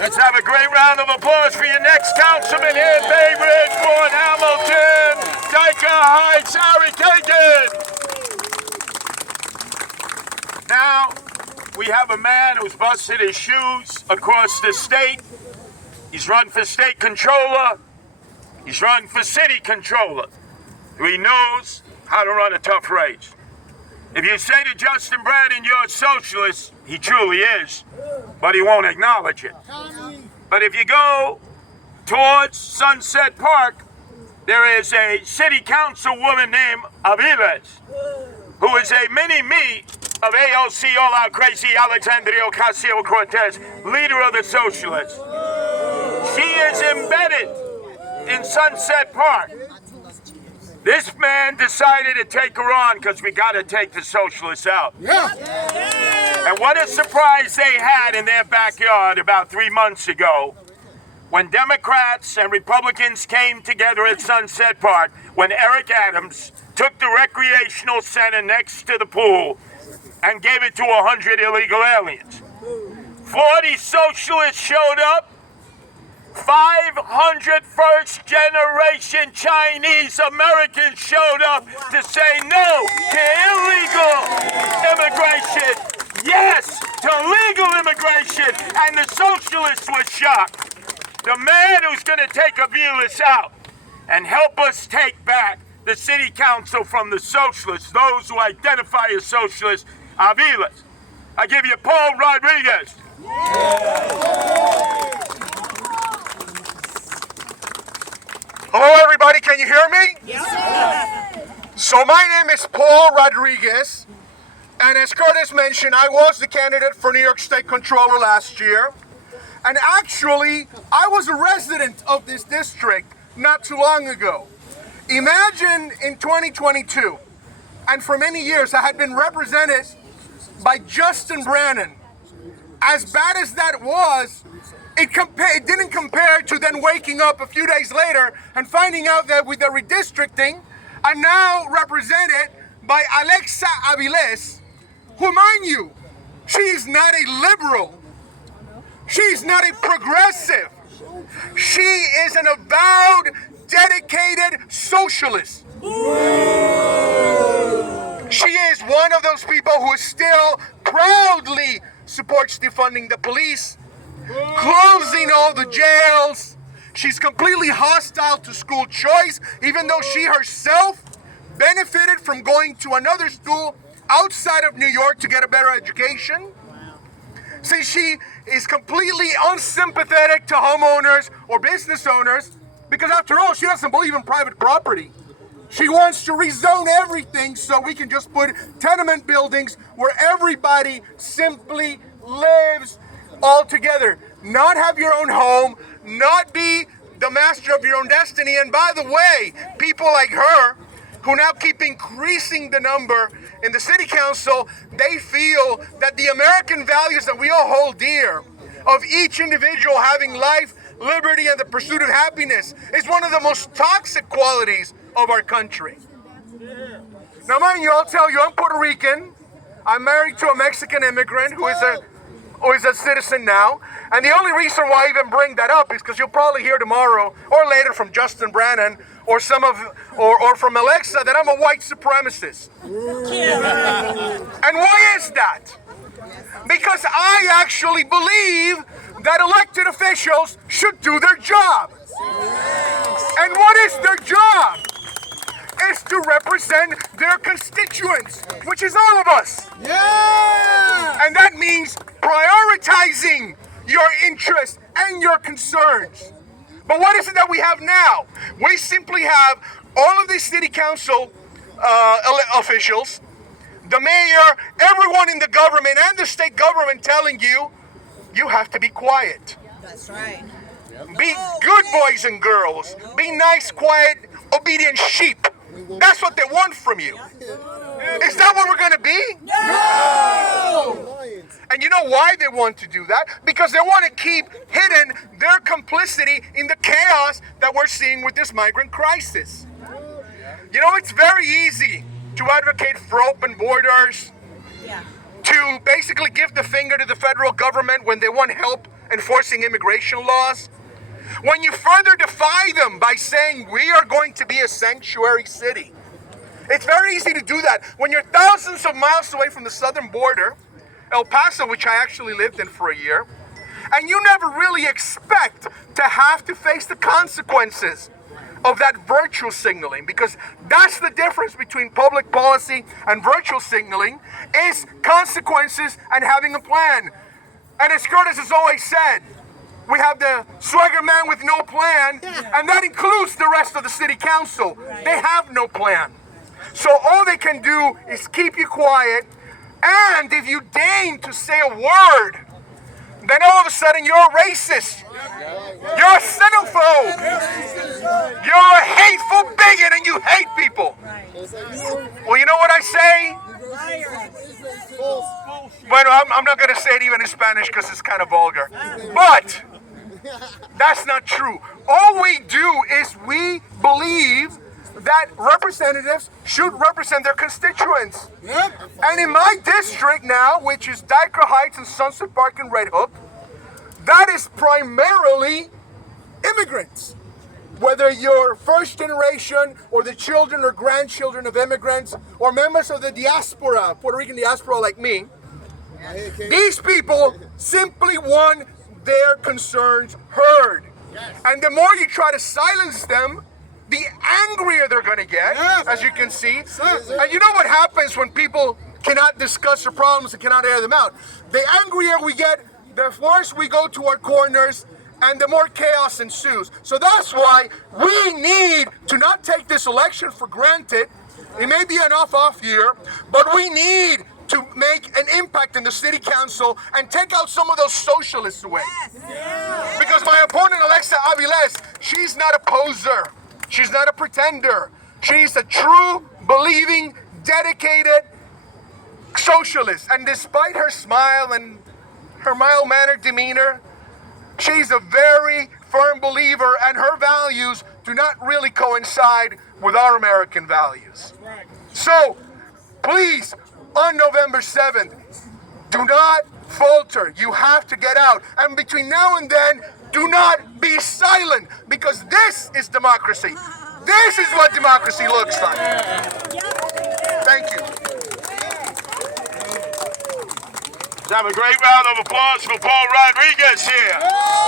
Let's have a great round of applause for your next councilman here in Bay Ridge, Port Hamilton, Dyker Heights, Harry Kagan. Now, we have a man who's busted his shoes across the state. He's run for state controller. He's run for city controller. He knows how to run a tough race. If you say to Justin Brannan, you're a socialist, he truly is, but he won't acknowledge it. But if you go towards Sunset Park, there is a city council woman named Aviles, who is a mini-me of AOC all-out crazy Alexandria Ocasio-Cortez, leader of the socialists. She is embedded in Sunset Park. This man decided to take her on because we got to take the socialists out. And what a surprise they had in their backyard about 3 months ago when Democrats and Republicans came together at Sunset Park, when Eric Adams took the recreational center next to the pool and gave it to 100 illegal aliens. 40 socialists showed up. 500 first-generation Chinese Americans showed up to say no to illegal immigration, yes to legal immigration, and the socialists were shocked. The man who's going to take Aviles out and help us take back the city council from the socialists, those who identify as socialists, Aviles. I give you Paul Rodriguez. Hello everybody, can you hear me? Yes. So my name is Paul Rodriguez, and as Curtis mentioned, I was the candidate for New York State Controller last year. And actually, I was a resident of this district not too long ago. Imagine in 2022, and for many years I had been represented by Justin Brannan. As bad as that was, it didn't compare to then waking up a few days later and finding out that with the redistricting, I'm now represented by Alexa Aviles, who, mind you, she's not a liberal. She's not a progressive. She is an avowed, dedicated socialist. She is one of those people who still proudly supports defunding the police, closing all the jails. She's completely hostile to school choice, even though she herself benefited from going to another school outside of New York to get a better education. See, she is completely unsympathetic to homeowners or business owners because, after all, she doesn't believe in private property. She wants to rezone everything so we can just put tenement buildings where everybody simply lives all together. Not have your own home, not be the master of your own destiny. And by the way, people like her, who now keep increasing the number in the city council, they feel that the American values that we all hold dear, of each individual having life, liberty, and the pursuit of happiness, is one of the most toxic qualities of our country. Now, mind you, I'll tell you, I'm Puerto Rican. I'm married to a Mexican immigrant who is a citizen now. And the only reason why I even bring that up is because you'll probably hear tomorrow or later from Justin Brannan or from Alexa that I'm a white supremacist. And why is that? Because I actually believe that elected officials should do their job. And what is their job? Is to represent their constituents, which is all of us. Yeah! And that means prioritizing your interests and your concerns. But what is it that we have now? We simply have all of these city council officials, the mayor, everyone in the government and the state government telling you, you have to be quiet. That's right. Be good boys and girls. Be nice, quiet, obedient sheep. That's what they want from you. Is that what we're going to be? No! And you know why they want to do that? Because they want to keep hidden their complicity in the chaos that we're seeing with this migrant crisis. You know, it's very easy to advocate for open borders, to basically give the finger to the federal government when they want help enforcing immigration laws, when you further defy them by saying we are going to be a sanctuary city. It's very easy to do that when you're thousands of miles away from the southern border, El Paso, which I actually lived in for a year, and you never really expect to have to face the consequences of that virtual signaling, because that's the difference between public policy and virtual signaling, is consequences and having a plan. And as Curtis has always said, we have the swagger man with no plan, and that includes the rest of the city council. They have no plan. So all they can do is keep you quiet, and if you deign to say a word, then all of a sudden you're a racist. You're a xenophobe. You're a hateful bigot and you hate people. Well, you know what I say? Bueno, I'm not going to say it even in Spanish because it's kind of vulgar. But that's not true. All we do is we believe that representatives should represent their constituents. And in my district now, which is Diker Heights and Sunset Park and Red Hook, that is primarily immigrants. Whether you're first generation or the children or grandchildren of immigrants or members of the diaspora, Puerto Rican diaspora like me, these people simply want their concerns heard. And the more you try to silence them, the angrier they're going to get, as you can see. And you know what happens when people cannot discuss their problems and cannot air them out? The angrier we get, the worse we go to our corners, and the more chaos ensues. So that's why we need to not take this election for granted. It may be an off year, but we need to make an impact in the city council and take out some of those socialists away. Because my opponent, Alexa Aviles, she's not a poser. She's not a pretender. She's a true, believing, dedicated socialist. And despite her smile and her mild-mannered demeanor, she's a very firm believer, and her values do not really coincide with our American values. So, please, on November 7th, do not falter. You have to get out. And between now and then, do not be silent, because this is democracy. This is what democracy looks like. Thank you. Let's have a great round of applause for Paul Rodriguez here.